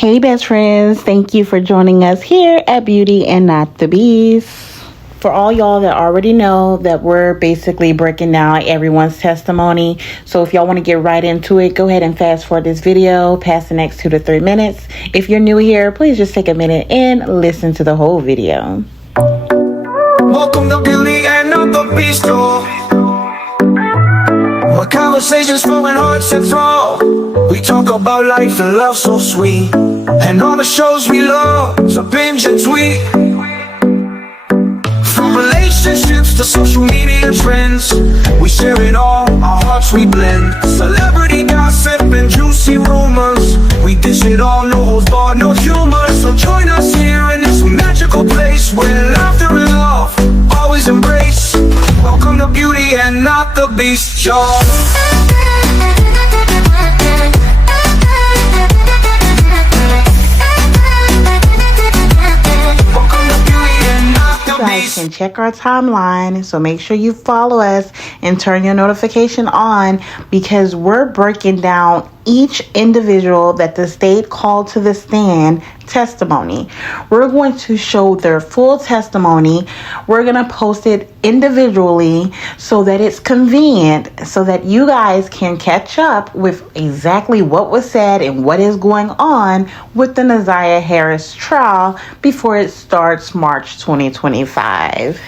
Hey best friends, thank you for joining us here at Beauty and Not the Beast. For all y'all that already know that we're basically breaking down everyone's testimony. So if y'all want to get right into it, go ahead and fast forward this video past the next 2 to 3 minutes. If you're new here, please just take a minute and listen to the whole video. Welcome to Beauty and Not the Beast, where conversations flowing hearts and throw. We talk about life and love so sweet, and all the shows we love to binge and tweet. From relationships to social media trends, we share it all, our hearts we blend. Celebrity gossip and juicy rumors, we dish it all, no holds barred, no humor. So join us here in this magical place where laughter and love always embrace. Welcome to Beauty and Not the Beast, y'all. You guys can check our timeline, so make sure you follow us and turn your notification on, because we're breaking down each individual that the state called to the stand testimony. We're going to show their full testimony. We're going to post it individually so that it's convenient, so that you guys can catch up with exactly what was said and what is going on with the Ziyah Harris trial before it starts March 2025.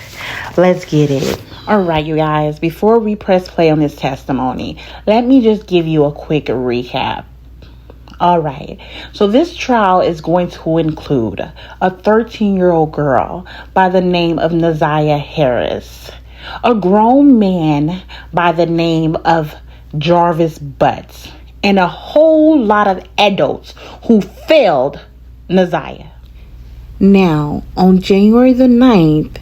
Let's get it. All right, you guys, before we press play on this testimony, let me just give you a quick recap. All right, so this trial is going to include a 13-year-old girl by the name of Ziyah Harris, a grown man by the name of Jarvis Butts, and a whole lot of adults who failed Ziyah. Now, on January the 9th,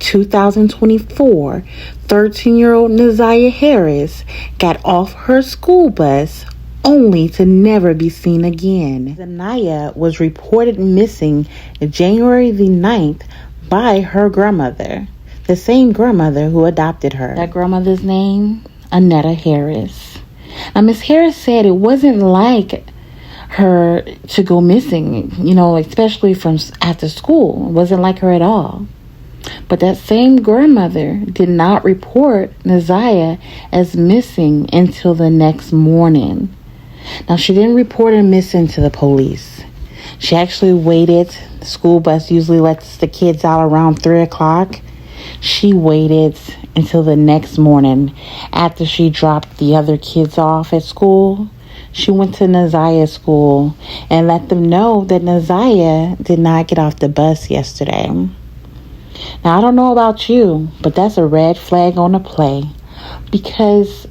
2024, 13-year-old Ziyah Harris got off her school bus only to never be seen again. Ziyah was reported missing January the 9th by her grandmother, the same grandmother who adopted her. That grandmother's name, Annetta Harris. Now, Miss Harris said it wasn't like her to go missing, especially from after school. It wasn't like her at all. But that same grandmother did not report Ziyah as missing until the next morning. Now, she didn't report her missing to the police. She actually waited. The school bus usually lets the kids out around 3 o'clock. She waited until the next morning after she dropped the other kids off at school. She went to Ziyah's school and let them know that Ziyah did not get off the bus yesterday. Now, I don't know about you, but that's a red flag on the play, because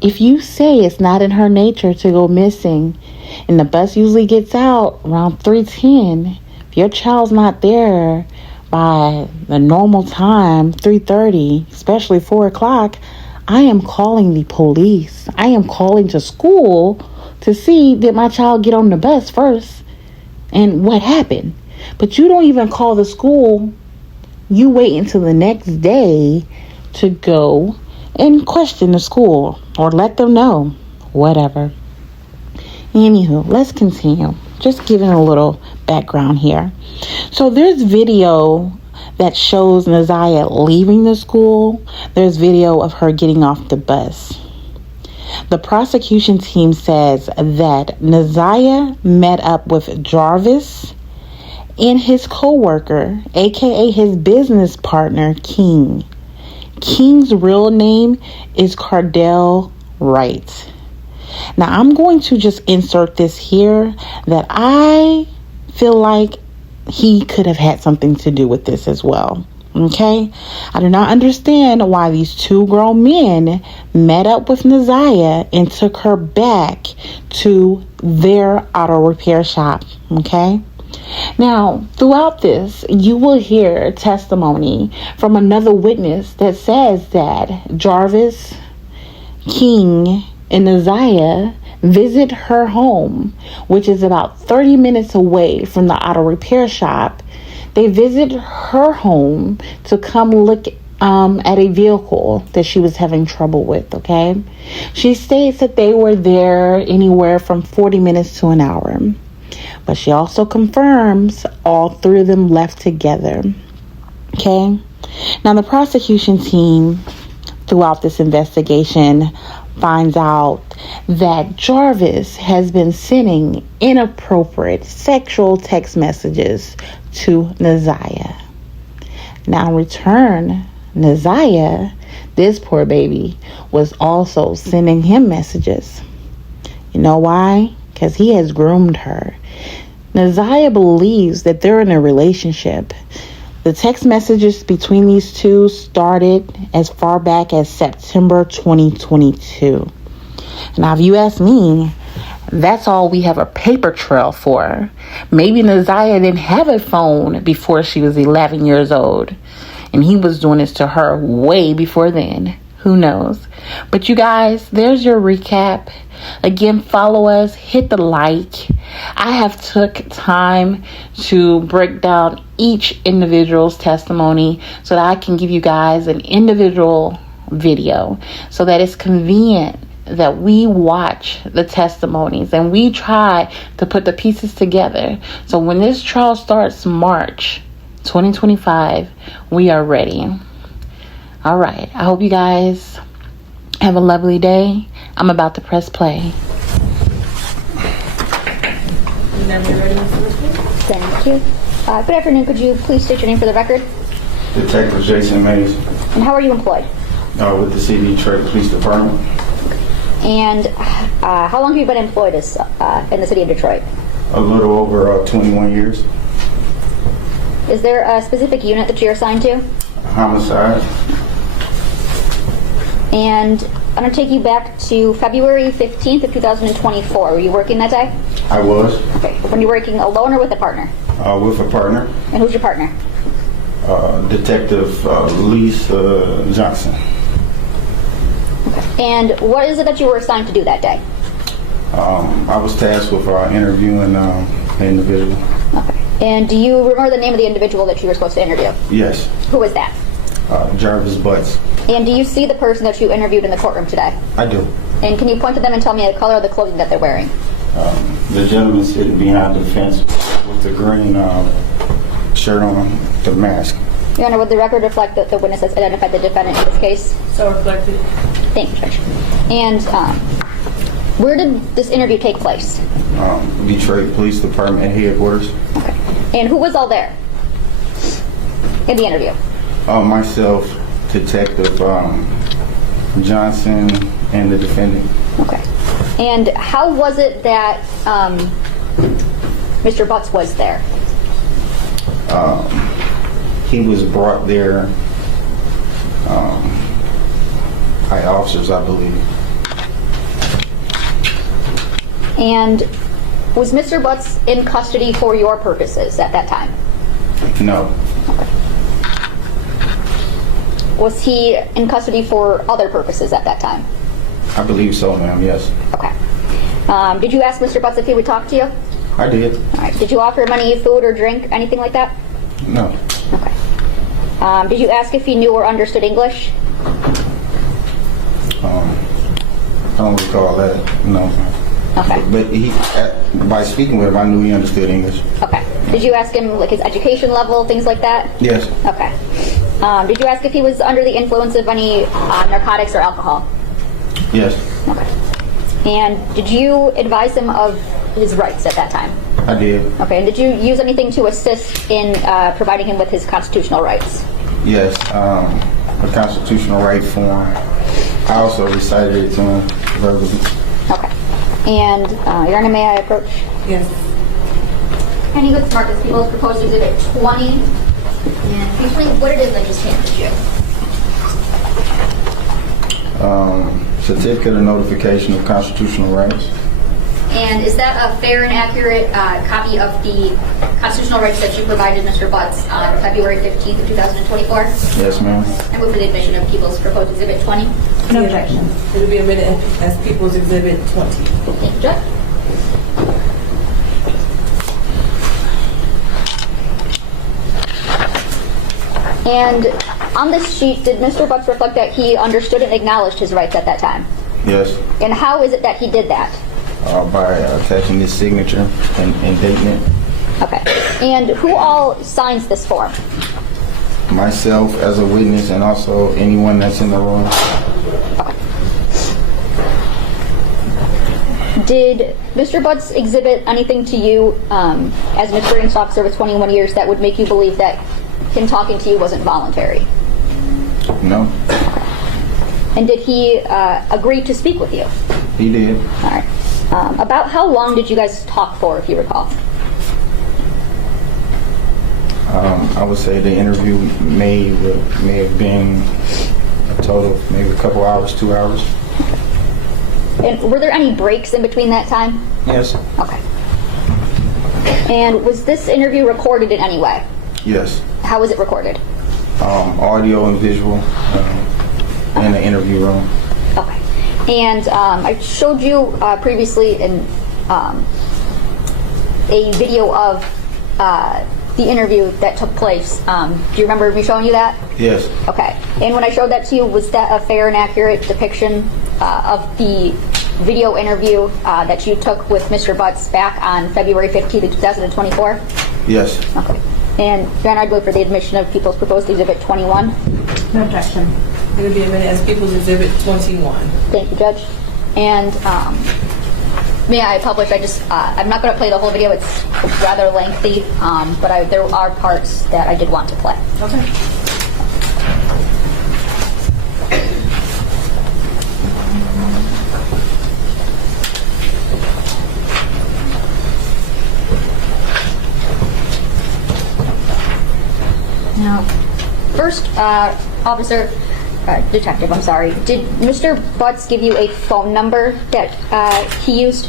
if you say it's not in her nature to go missing, and the bus usually gets out around 3:10, if your child's not there by the normal time, 3:30, especially 4 o'clock, I am calling the police. I am calling to school to see, did my child get on the bus first and what happened? But you don't even call the school. You wait until the next day to go and question the school or let them know. Whatever. Anywho, let's continue. Just giving a little background here. So there's video that shows Ziyah leaving the school. There's video of her getting off the bus. The prosecution team says that Ziyah met up with Jarvis and his co-worker, aka his business partner, King. King's real name is Cardell Wright. Now, I'm going to just insert this here that I feel like he could have had something to do with this as well. Okay? I do not understand why these two grown men met up with Ziyah and took her back to their auto repair shop. Okay? Now, throughout this, you will hear testimony from another witness that says that Jarvis, King, and Ziyah visit her home, which is about 30 minutes away from the auto repair shop. They visit her home to come look at a vehicle that she was having trouble with, okay? She states that they were there anywhere from 40 minutes to an hour. But she also confirms all three of them left together. Okay? Now, the prosecution team throughout this investigation finds out that Jarvis has been sending inappropriate sexual text messages to Ziyah. Now, in return, Ziyah, this poor baby, was also sending him messages. You know why? Because he has groomed her. Ziyah believes that they're in a relationship. The text messages between these two started as far back as September 2022. Now, if you ask me, that's all we have a paper trail for. Maybe Ziyah didn't have a phone before she was 11 years old, and he was doing this to her way before then. Who knows? But you guys, there's your recap. Again, follow us, hit the like. I have took time to break down each individual's testimony so that I can give you guys an individual video so that it's convenient that we watch the testimonies and we try to put the pieces together. So when this trial starts March 2025, we are ready. All right. I hope you guys have a lovely day. I'm about to press play. Thank you. Good afternoon. Could you please state your name for the record? Detective Jason Mays, And how are you employed? with the City of Detroit Police Department. And how long have you been employed as, in the city of Detroit? A little over 21 years. Is there a specific unit that you're assigned to? Homicide. And I'm going to take you back to February 15th of 2024. Were you working that day? I was Okay. When you working alone or with a partner? with a partner, And who's your partner? Detective Lisa Johnson. And what is it that you were assigned to do that day? I was tasked with interviewing the individual. Okay. And do you remember the name of the individual that you were supposed to interview? Yes, Who was that? Jarvis Butts. And do you see the person that you interviewed in the courtroom today? I do. And can you point to them and tell me the color of the clothing that they're wearing? The gentleman sitting behind the fence with the green shirt on, the mask. Your Honor, would the record reflect that the witness has identified the defendant in this case? So reflected. Thank you, Judge. And where did this interview take place? Detroit Police Department headquarters. Okay. And who was all there in the interview? Myself, Detective Johnson, and the defendant. Okay. And how was it that Mr. Butts was there? He was brought there by officers, I believe. And was Mr. Butts in custody for your purposes at that time? No. Was he in custody for other purposes at that time? I believe so, ma'am, yes. Okay. Did you ask Mr. Butts if he would talk to you? I did. All right. Did you offer him any food or drink, anything like that? No. Okay. Did you ask if he knew or understood English? I don't recall that, no. Okay. But by speaking with him, I knew he understood English. Okay. Did you ask him like his education level, things like that? Yes. Okay. Did you ask if he was under the influence of any narcotics or alcohol? Yes, Okay. And did you advise him of his rights at that time? I did. Okay. And did you use anything to assist in providing him with his constitutional rights? Yes, a constitutional right form. I also recited it to him verbally. Okay. And Your Honor, may I approach? Yes. Any good Marcus Peoples proposed exhibit 20. And can you explain what it is I just handed you? Certificate of notification of constitutional rights. And is that a fair and accurate copy of the constitutional rights that you provided Mr. Butts on February 15th of 2024? Yes, ma'am. I move for the admission of People's proposed exhibit 20. No objection. It will be admitted as People's Exhibit 20. Thank you, Judge. And on this sheet, did Mr. Butts reflect that he understood and acknowledged his rights at that time? Yes. And how is it that he did that? by attaching this signature and dating it. Okay. And who all signs this form? Myself as a witness and also anyone that's in the room. Did Mr. Butts exhibit anything to you as an experienced officer with 21 years that would make you believe that him talking to you wasn't voluntary? No, And did he agree to speak with you? he did. All right. About how long did you guys talk for, if you recall? I would say the interview may have been a total of maybe a couple hours, 2 hours. And were there any breaks in between that time? Yes. Okay. And was this interview recorded in any way? Yes. How was it recorded? Audio and visual in the interview room. Okay. And I showed you previously in a video of the interview that took place. Do you remember me showing you that? Yes. Okay. And when I showed that to you, was that a fair and accurate depiction of the video interview that you took with Mr. Butts back on February 15th, 2024? Yes. Okay. And Your Honor, I'd vote for the admission of People's Proposed Exhibit 21. No objection. It'll be admitted as People's Exhibit 21. Thank you, Judge. And may I publish? I'm not going to play the whole video. It's rather lengthy, but there are parts that I did want to play. Okay. Now, first, detective, I'm sorry. Did Mr. Butts give you a phone number that he used?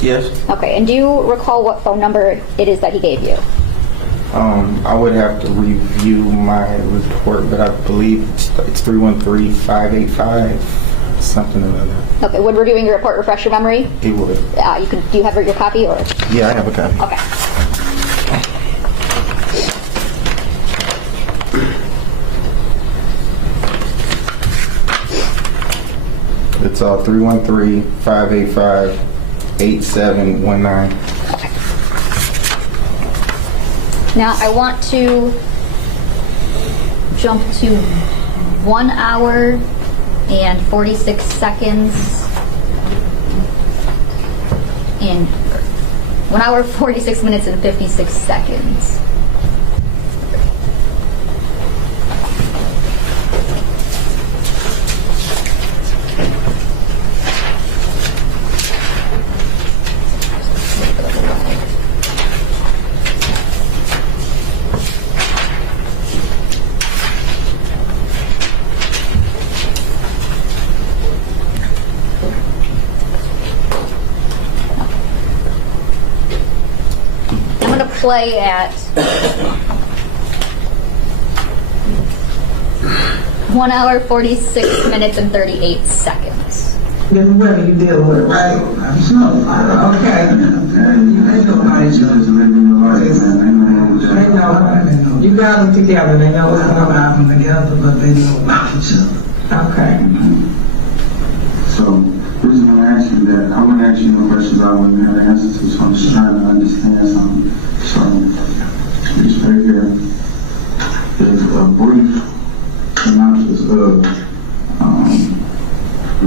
Yes. Okay, and do you recall what phone number it is that he gave you? I would have to review my report, but I believe it's 313-585, something or other. Okay, would reviewing your report refresh your memory? It would. Do you have your copy or? Yeah, I have a copy. Okay. It's 313-585-8719. Now I want to jump to 1 hour and 46 seconds and 1 hour, 46 minutes and 56 seconds. Play at 1 hour, 46 minutes and 38 seconds. Then what do you deal with, right? I'm sorry. Okay. Ain't nobody just living your life, man. Ain't nobody. You got them together. They know what's going on. Got them together, but they know about each other. Okay. So, the reason I'm asking that, I want to ask you no questions I wouldn't have answers to, so I'm just trying to understand something. So, this right here is a brief synopsis of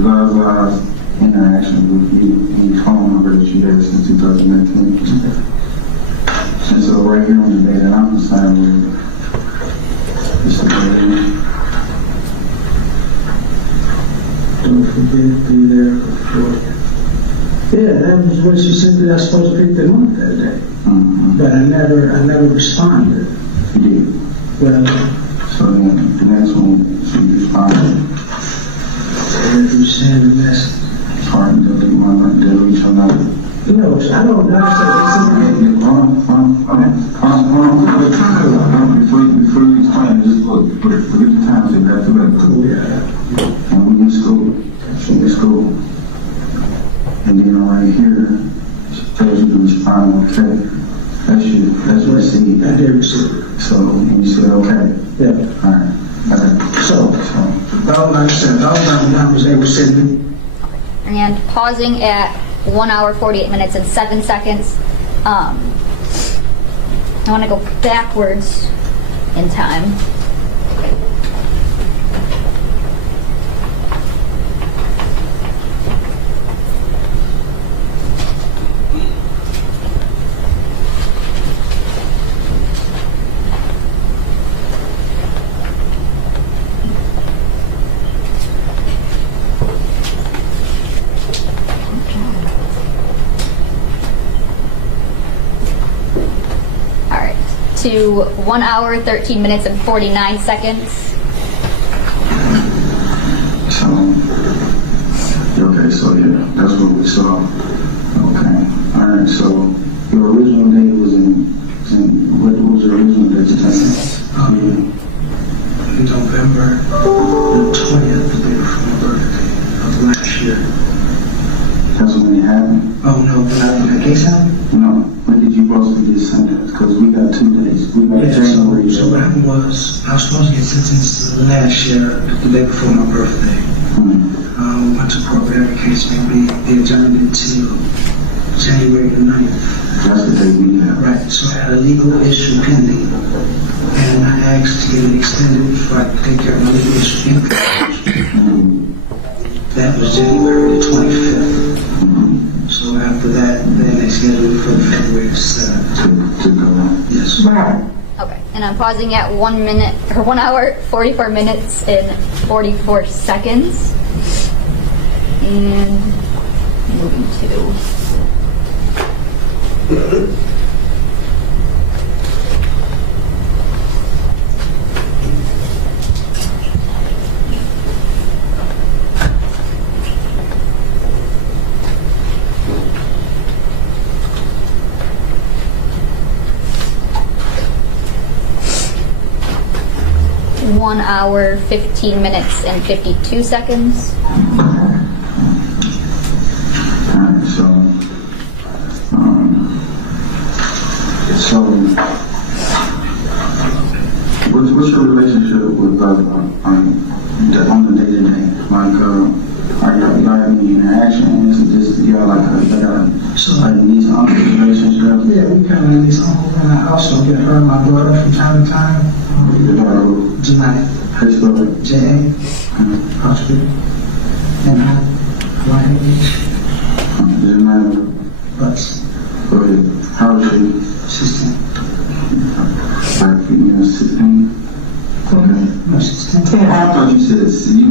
Zaza's interaction with you and the phone number that you had since 2019. And so right here on the day that I'm concerned with, this is right here. Don't forget to be there for Yeah, that was what she said that I was supposed to pick them up that day. But I never responded. You did. Well, So then, the next one, she responded. you send a message. It's hard to delete my number, delete your number. You know, I don't know. Before you explain, just look, put the times in back to back. Yeah. And we in school, and then right here, it tells you to respond, okay. That's received. I did receive it. So, and you said, okay. Yeah. Alright. Okay. So, like I said, those are the numbers they were sending. And pausing at 1 hour, 48 minutes, and 7 seconds. I want to go backwards in time. To 1 hour, 13 minutes, and 49 seconds. So, okay, so yeah, that's what we saw. Okay, alright, so your original date was what was your original date to November the 20th, the day before my birthday of last year. That's when it happened? Oh no, when the case happened? No, when did you supposed to get sentenced? Because we got 2 days. We got January. So what happened was, I was supposed to get sentenced last year, the day before my birthday. We went to court, whatever the case may be. They adjourned it until January the 9th. That's the day we had. Right, so I had a legal issue pending, and I asked to get it extended before I could take care of my legal issue. That was January the 25th. So after that, then they scheduled it for February the 7th. To go on. Yes. Okay, and I'm pausing at 1 minute, or 1 hour, 44 minutes, and 44 seconds. And moving to... 1 hour, 15 minutes, and 52 seconds. Alright, so what's your relationship with on the day-to-day? Like, are y'all having any interactions? Is this, y'all like these relationship? Yeah, we kind of these uncles in the house. So get her and my daughter from time to time. Your daughter? Tonight. How you spell it? J.A. Apostrophe. And Doesn't matter. But Go ahead. How old is she? 16. Like, 16? Okay. No, she's 10. I thought you said you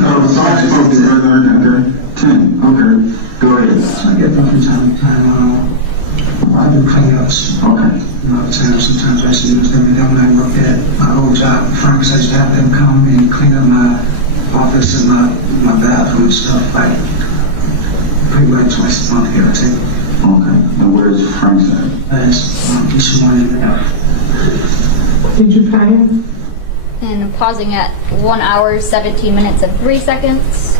spoke to her. Okay. 10. Okay. Go ahead. So I get them from time to time. I do cleanups. Okay. All the time. Sometimes I used to do them when I worked at my old job. Frank's, I used to have them come and clean up my office and my bathroom and stuff, like pretty much twice a month, here or take. Okay. And where is Frank's at? That's this morning. Did you pay him? And I'm pausing at 1 hour, 17 minutes, and 3 seconds.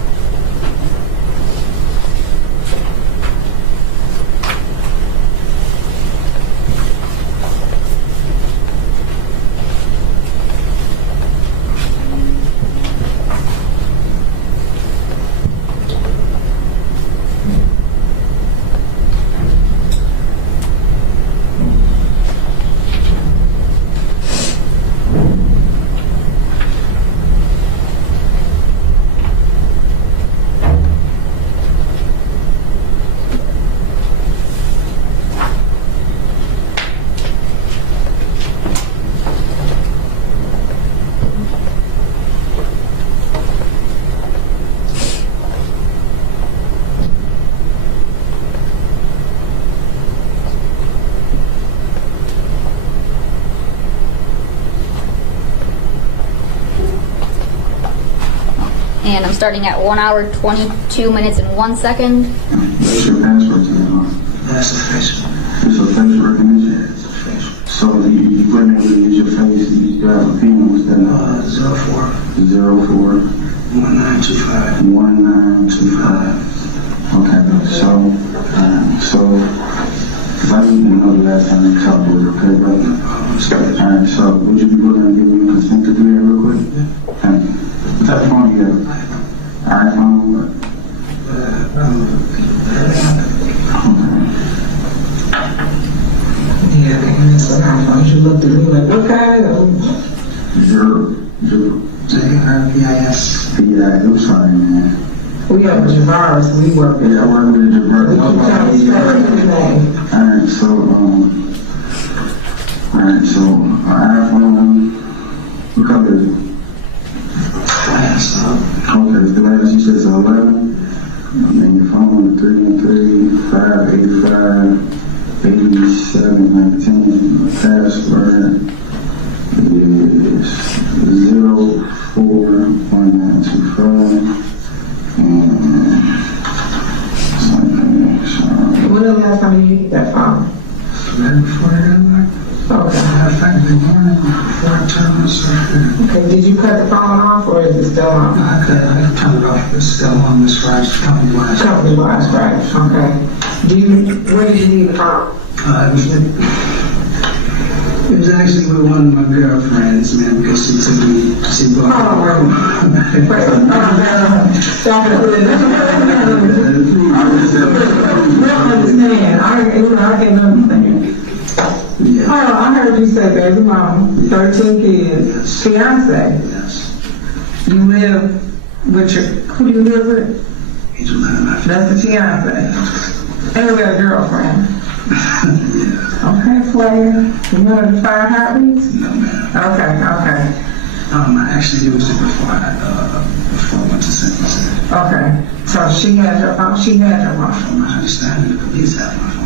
And I'm starting at 1 hour, 22 minutes, and 1 second. What's your password to the line? That's a facial. It's a face recognition? Yeah, it's a facial. So you wouldn't able to use your face, you got a pen, what's that number? 04 1925. 1925. Okay, so, if I didn't even know the last time they talked with her, okay, brother? Alright, so would you be willing to give me consent to do that real quick? Yeah. Thank you. What type of phone you got? iPhone, what? Yeah, man, sometimes you look at me like, what kind of? J-R-P-I-S. Yeah, it was fine, man. We have Javaris, we work with. Yeah, I work with Jabbar. We keep trying to spell his name. Alright, so, iPhone, what color is it? Okay, the last you said is 11. And then your phone, 313-585-8719. Password is 041925. When the last time you get that phone? Right before I got locked. Okay. I think the morning before I turned this off. Okay, did you cut the phone off or is it still on? I turned it off. It's still on this ride. Company wise. Company wise, right, okay. Where did you leave the phone? It was actually with one of my girlfriends, man, because she took me, she brought I heard you say baby mama, 13 kids, fiance. Yes. You live with who do you live with? He's one of my That's the fiance. And we got a girlfriend. Okay, player. You know the fire heartbeats? No, man. Okay. I actually used it before I went to sentencing. Okay. So she had her phone. From my understanding, the police had my phone.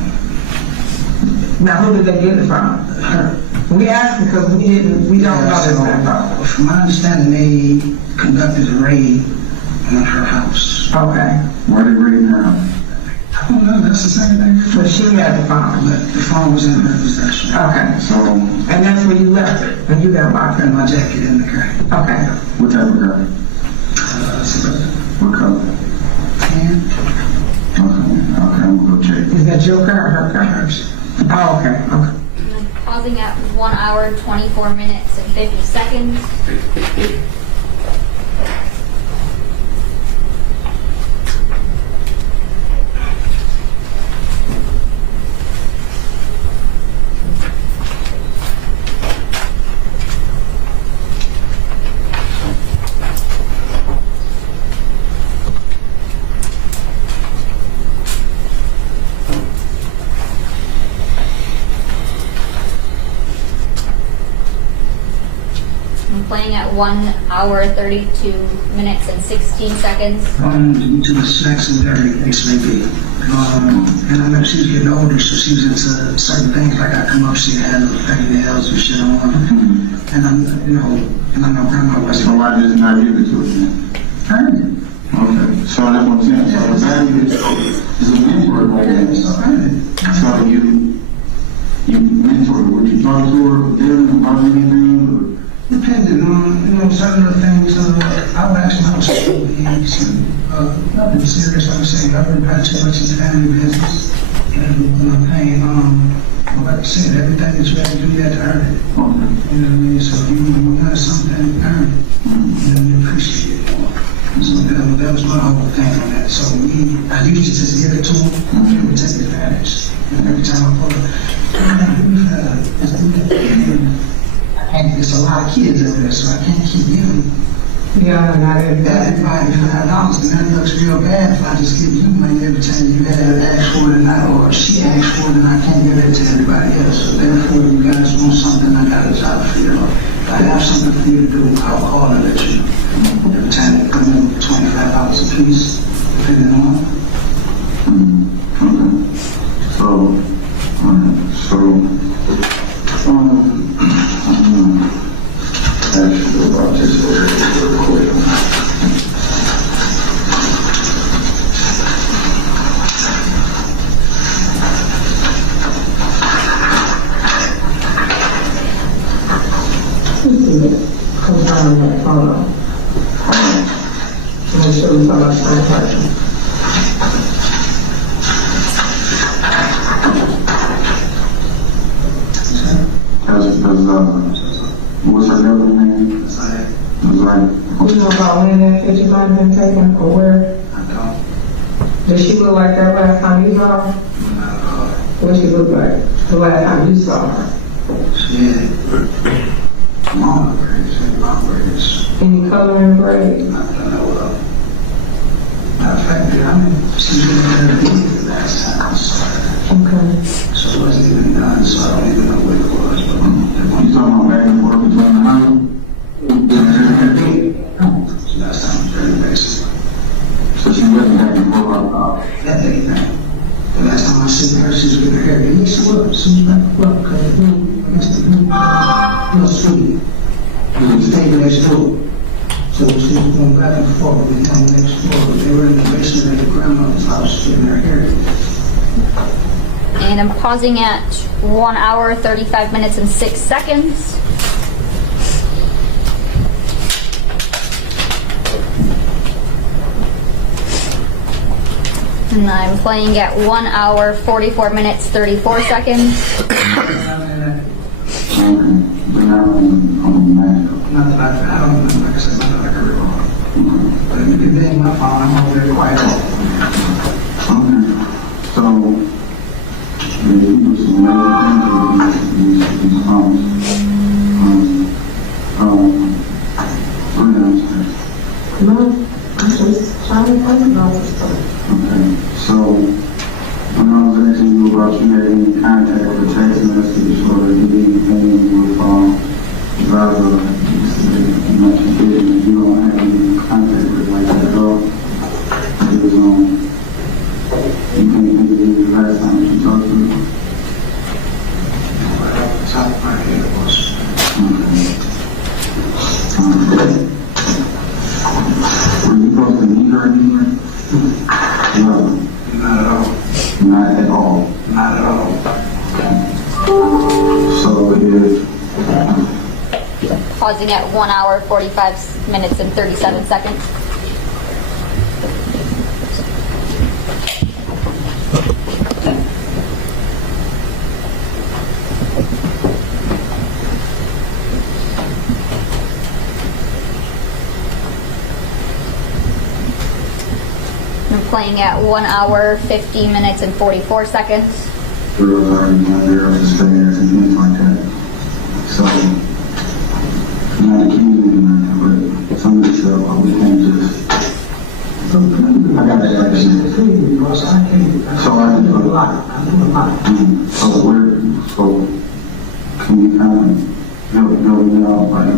Now who did they get it from? Her. We asked because we don't know this info. From my understanding, they conducted a raid on her house. Okay. Why they raiding her house? I don't know, that's the same thing. But she had the phone. But the phone was in her possession. Okay. So, And that's where you left it, and you got locked in in. my jacket in the car. Okay. What type of car? What color? Tan. Okay, I'm gonna go check. Is that your car or her car? Hers. Oh, okay. Pausing at 1 hour, 24 minutes, and 50 seconds. Playing at 1 hour, 32 minutes, and 16 seconds. To the sex and dirty, maybe. And I know she was getting older, so she was into certain things. Like I come up, she had her fingernails and shit on. And I know grandma was. So why did not give it to her? Okay, so that's what I'm saying. So the value is a mentor right there. So you mentor her. Would you talk to her then about anything? Depending on, certain other things, I would ask them how school is, and nothing serious, like I say, I wouldn't pay too much into family business, and paying, like I said, everything that you have to do, you have to earn it. You know what I mean? So if you want something, earn it, then you appreciate it more. So that was my whole thing on that. So I used to just give it to them, and take advantage. And every time I pull it, and there's a lot of kids over there, so I can't keep giving Yeah, not everybody. everybody $5, and that looks real bad if I just give you money every time you had asked for it, and or she asked for it, and I can't give it to everybody else. So therefore, you guys want something, I got a job for you. If I have something for you to do, I'll call and let you know. Every time they come in $25 a piece, depending on. Okay. Actually, about this real quick. Confirm that photo. Make sure we saw that same person. What's her government name? That's like, You know about when that 55 been taken or where? I don't. Does she look like that last time you saw her? What she look like the last time you saw her? She had long braids, long braids. Any color in braids? Not that I know of. Matter of fact, I mean, she didn't have anything last time I saw her. Okay. So it wasn't even done, so I don't even know what it was. But you talking about back and forth between the house? Last time was very basic. So she wasn't back and forth about anything. The last time I seen her, she was getting her hair. And yes, she was. She was back and forth because it was sweet. It was staying next door. So she was going back and forth with him next door. They were in the basement at the grandmother's house getting her hair. And I'm pausing at 1 hour, 35 minutes, and 6 seconds. And I'm playing at 1 hour, 44 minutes, 34 seconds. Not that I don't know, like I said, not that I can recall. But if it ain't my fault, I'm over there quiet. Okay, so, you do some major things with these phones. What else? No, I'm just trying to find about this stuff. Okay, so, when I was asking you about you had any contact with a text message or anything with, driver, you don't have any contact with like that at all. It was, you can't think of the last time she talked to you? Top of my head was. Were you supposed to meet her anywhere? No. Not at all. Not at all. Not at all. So it is. Pausing at 1 hour, 45 minutes, and 37 seconds. I'm playing at 1 hour, 50 minutes, and 44 seconds. Girls are my girls and stairs and things like that. So, not accusing them, but some of the stuff we can't just. I got to ask you. So I do a lot. I do a lot. So so can you kind of help me out, like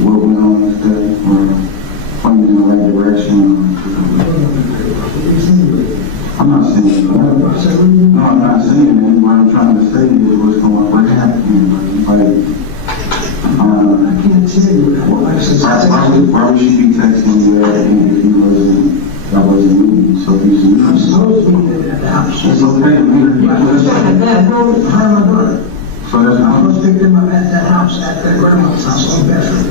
what we on today, or point me in the right direction? I'm not saying that. No, I'm not saying that. What I'm trying to say is what's going, what happened. Like, I can't tell you why would she be texting you that if that wasn't me? So if you see I'm supposed to be at the house. It's okay. So that's I was picked him up at that house, at that grandma's house on Bedford.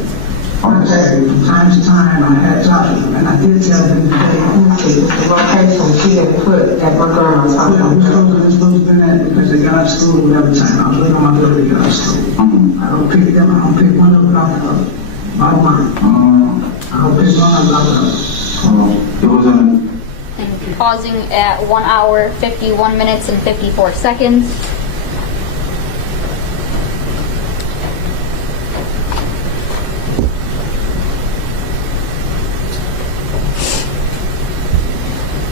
Okay, from time to time, I had talked to him, and I did tell him today, The location she had put at my grandma's house. I was supposed to be at because they got out of school whatever time. I was waiting on my brother to get out of school. I don't pick them, I don't pick one of them out the other. Bottom line. I don't pick one of them out the other. It was on. And pausing at 1 hour, 51 minutes, and 54 seconds.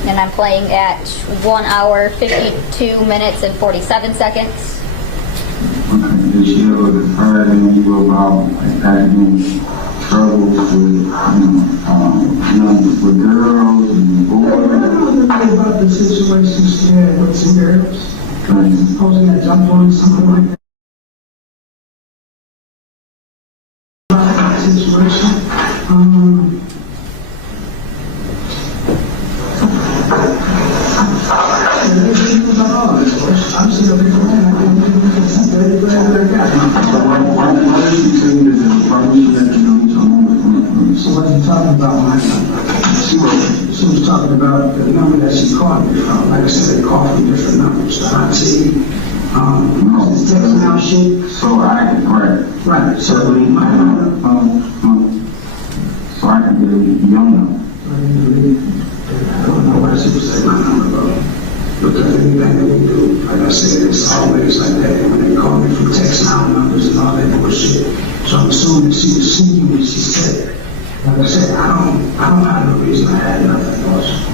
And I'm playing at 1 hour, 52 minutes, and 47 seconds. Okay, did she ever heard any of you about like having troubles with, with girls and boys? I don't know about the situation she had with some girls. Supposing that jumped on something like that. Situation. I'm still a big man. So what are you talking about? She was talking about the number that she called me from. Like I said, they call from different numbers. The IT, it's texting out shit. So I can, right. So I can get a young number. white people say my number, bro. Because anything that we do, like I said, it's always like that. And when they call me from text now numbers and all that bullshit. So I'm assuming she was seeing what she said. Like I said, I don't have no reason to have nothing else.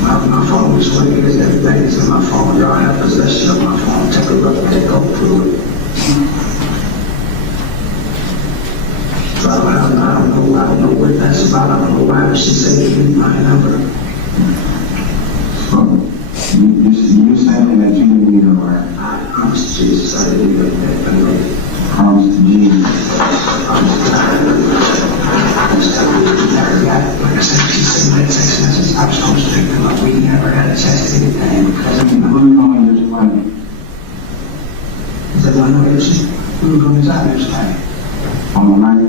My phone is what it is, everything is in my phone. Y'all have possession of my phone. Take a look at it, go through it. So I don't know what that's about. I don't know why she said give me my number. You saying that you didn't need a right? I promise to Jesus, I didn't do that. Promise to Jesus. Like I said, she sent me a text message. I was supposed to pick them up. We never had a text anything because Who you going to explain? Is that one of the we were going to try to explain. On the night?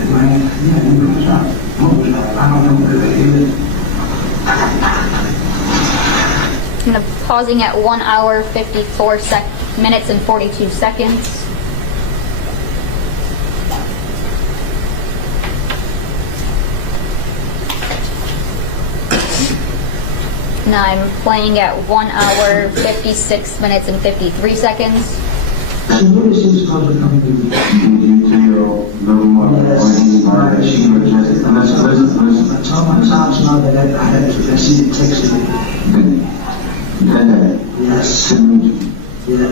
Yeah, we were going to try. I don't know where they is. I'm pausing at 1 hour, 54 minutes and 42 seconds. Now I'm playing at 1 hour, 56 minutes and 53 seconds. So what is she supposed to come to me? Did you tell the mother when he started? Listen. I told my child's mother that I had to she had texted me. Yes. Yeah.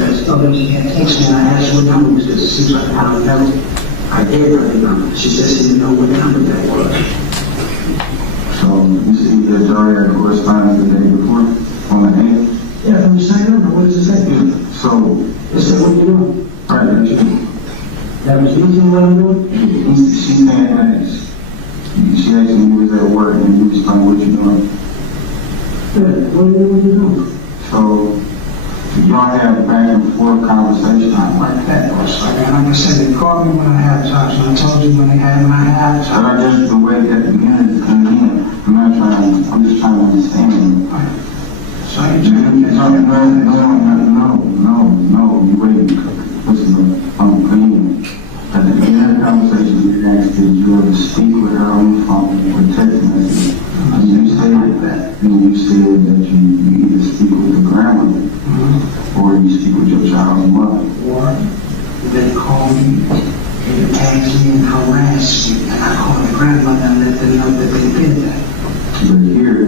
That's okay, she had texted me and I asked what number was this. She was like, I don't know. I gave her the number. She said she didn't know what number that was. So you see that y'all had correspondence the day before on the 8th? Yeah, from the same number. What does it say? So It said, what you doing? right, that you That was easy what I'm doing? she saying that she asked me you was at work and you was like, what you doing? Yeah, what you doing? So y'all have back and forth conversation. Not like that, or so. Like I said, they called me when I had jobs, and I told you when they had my house. But I guess the way that the minutes come in, I'm just trying to understand. So you trying to No, you wait. Listen, I'm clean. At the end of the conversation, you asked did you ever speak with her on the phone or text message? And you said that you either speak with the grandmother or you speak with your child's mother. Or they call me and ask me and harass me, and I call the grandmother and let them know that they did that. But here,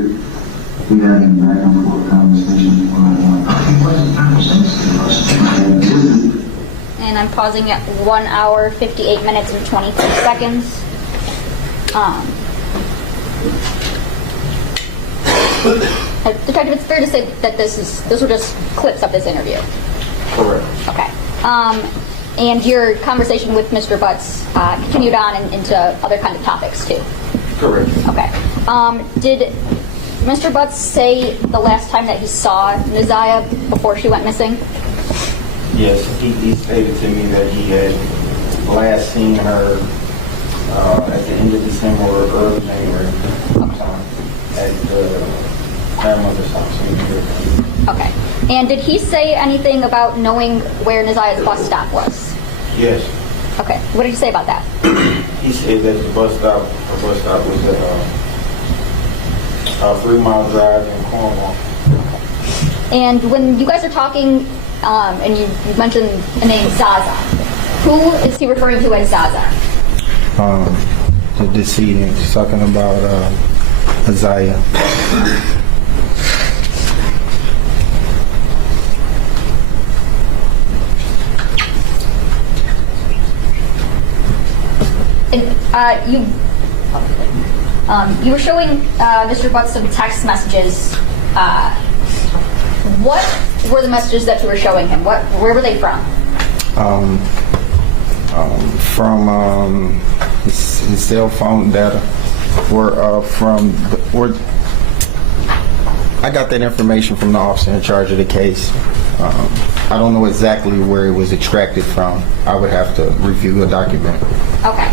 we had a back and forth conversation one-on-one. It wasn't a conversation, it was And I'm pausing at 1 hour, 58 minutes and 23 seconds. Detective, it's fair to say that those were just clips of this interview. Correct. Okay. And your conversation with Mr. Butts continued on into other kind of topics too. Correct. Okay. Did Mr. Butts say the last time that he saw Ziyah before she went missing? Yes, he stated to me that he had last seen her at the end of December or early January sometime at the grandmother's house. Okay. And did he say anything about knowing where Ziyah's bus stop was? Yes. Okay. What did he say about that? He said that her bus stop was a 3-mile drive in Cornwall. And when you guys are talking, and you mentioned the name Zaza, who is he referring to as Zaza? The decedent. He's talking about Ziyah. And you were showing Mr. Butts some text messages. What were the messages that you were showing him? Where were they from? From his cell phone data, I got that information from the officer in charge of the case. I don't know exactly where it was extracted from. I would have to review a document. Okay.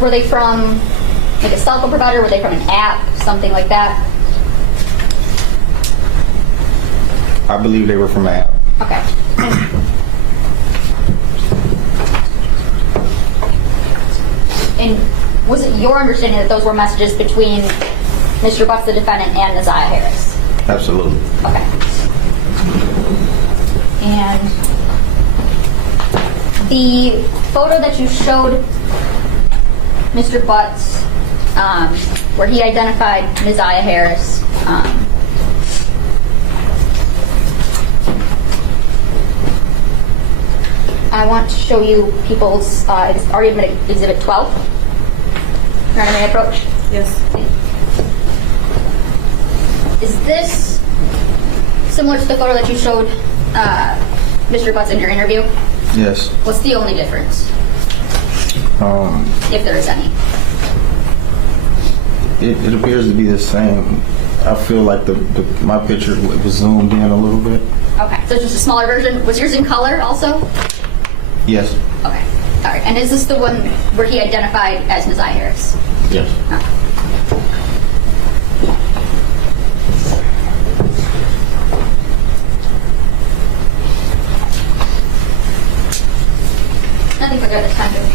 Were they from like a cell phone provider? Were they from an app, something like that? I believe they were from an app. Okay. And Was it your understanding that those were messages between Mr. Butts, the defendant, and Ziyah Harris? Absolutely. Okay. And the photo that you showed Mr. Butts, where he identified Ziyah Harris, I want to show you people's, it's already been Exhibit 12. Your Honor, may I approach? Yes. Is this similar to the photo that you showed Mr. Butts in your interview? Yes. What's the only difference, if there is any? It appears to be the same. I feel like my picture was zoomed in a little bit. Okay, so it's just a smaller version. Was yours in color also? Yes. Okay, all right. And is this the one where he identified as Ziyah Harris? Yes. Nothing further at this time, Judge.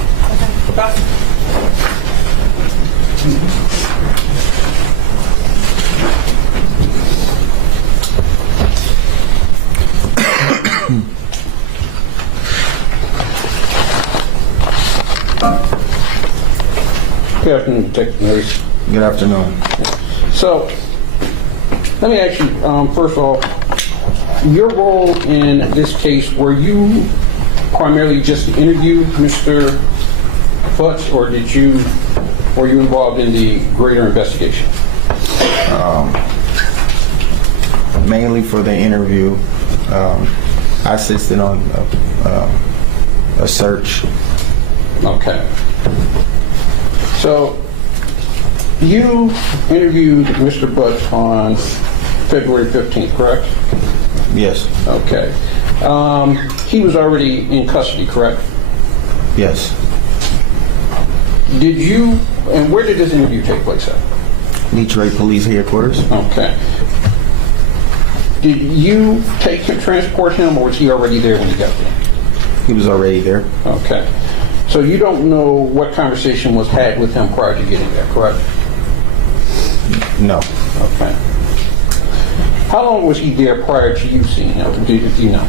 Good afternoon, Detective Harris. Good afternoon. So, let me ask you, first of all, your role in this case, were you primarily just to interview Mr. Butts, or were you involved in the greater investigation? Mainly for the interview. I assisted on a search. Okay. So, you interviewed Mr. Butts on February 15th, correct? Yes. Okay. He was already in custody, correct? Yes. Did you, and where did this interview take place at? Detroit Police Headquarters. Okay. Did you transport him, or was he already there when you got there? He was already there. Okay. So you don't know what conversation was had with him prior to getting there, correct? No. Okay. How long was he there prior to you seeing him? Do you know?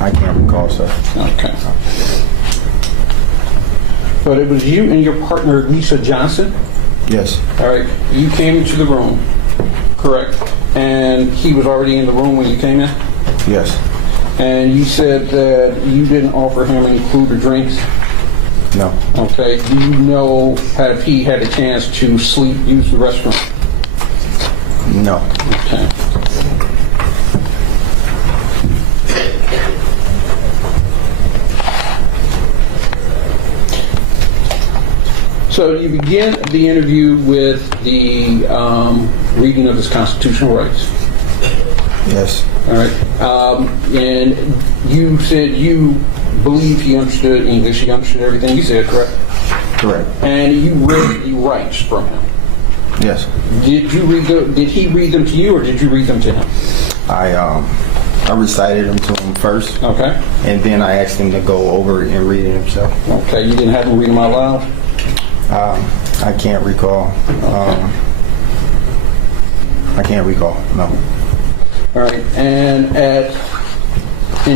I can't recall, sir. Okay. But it was you and your partner, Lisa Johnson? Yes. All right. You came into the room, correct? And he was already in the room when you came in? Yes. And you said that you didn't offer him any food or drinks? No. Okay. Do you know if he had a chance to sleep, use the restroom? No. Okay. So you begin the interview with the reading of his constitutional rights. Yes. All right. And you said you believe he understood English. He understood everything you said, correct? Correct. And you read the rights from him. Yes. Did he read them to you, or did you read them to him? I recited them to him first. Okay. And then I asked him to go over it and read it himself. Okay. You didn't have him read them out loud? I can't recall. I can't recall. No. All right. And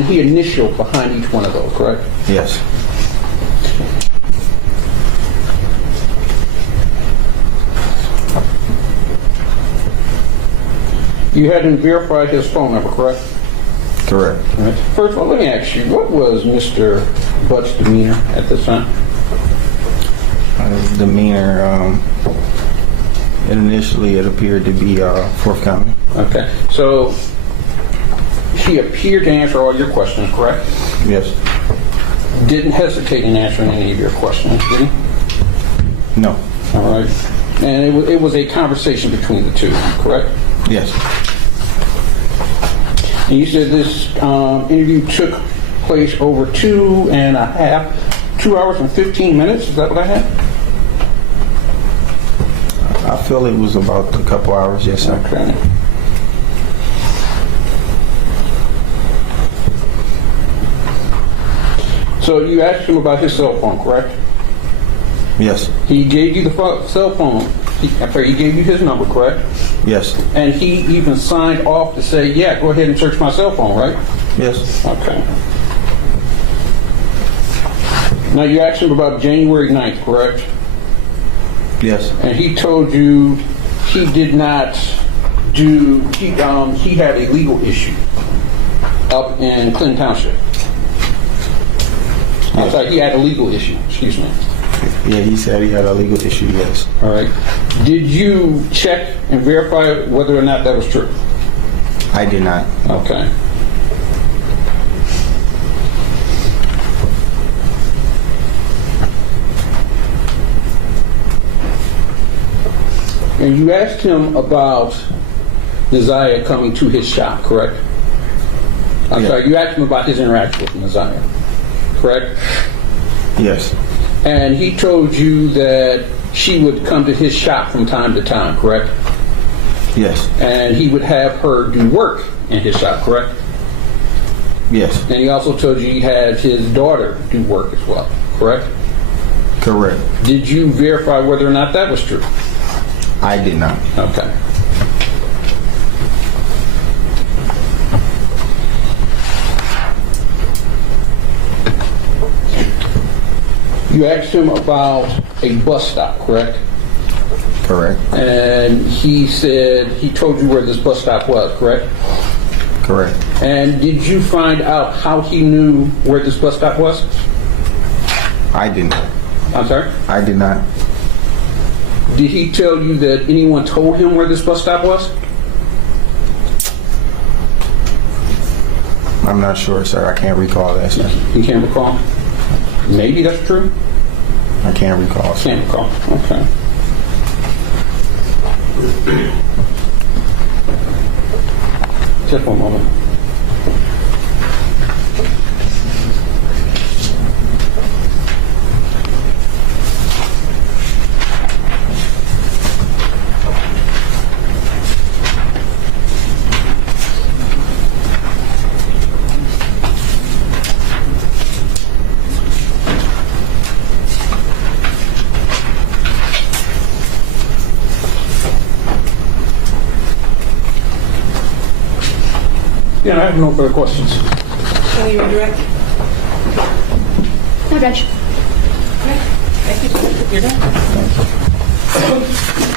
he initialed behind each one of those, correct? Yes. You had him verify his phone number, correct? Correct. All right. First of all, let me ask you, what was Mr. Butts' demeanor at this time? His demeanor, initially it appeared to be forthcoming. Okay. So he appeared to answer all your questions, correct? Yes. Didn't hesitate in answering any of your questions, did he? No. All right. And it was a conversation between the two, correct? Yes. And you said this interview took place over 2 hours and 15 minutes. Is that what I had? I feel it was about a couple hours, yes, sir. Okay. So you asked him about his cell phone, correct? Yes. He gave you the cell phone. He gave you his number, correct? Yes. And he even signed off to say, yeah, go ahead and search my cell phone, right? Yes. Okay. Now, you asked him about January 9th, correct? Yes. And he told you he did not do, he had a legal issue up in Clinton Township. I'm sorry, he had a legal issue, excuse me. Yeah, he said he had a legal issue, yes. All right. Did you check and verify whether or not that was true? I did not. Okay. And you asked him about Ziyah coming to his shop, correct? I'm Yeah. sorry, you asked him about his interaction with Ziyah, correct? Yes. And he told you that she would come to his shop from time to time, correct? Yes. And he would have her do work in his shop, correct? Yes. And he also told you he had his daughter do work as well, correct? Correct. Did you verify whether or not that was true? I did not. Okay. You asked him about a bus stop, correct? Correct. And he said he told you where this bus stop was, correct? Correct. And did you find out how he knew where this bus stop was? I did not. I'm sorry? I did not. Did he tell you that anyone told him where this bus stop was? I'm not sure, sir. I can't recall that, sir. You can't recall? Maybe that's true? I can't recall, sir. Can't recall. Okay. Just one moment. Yeah, I have no further questions. Can you redirect? No, Judge. Okay. Thank you. You're done.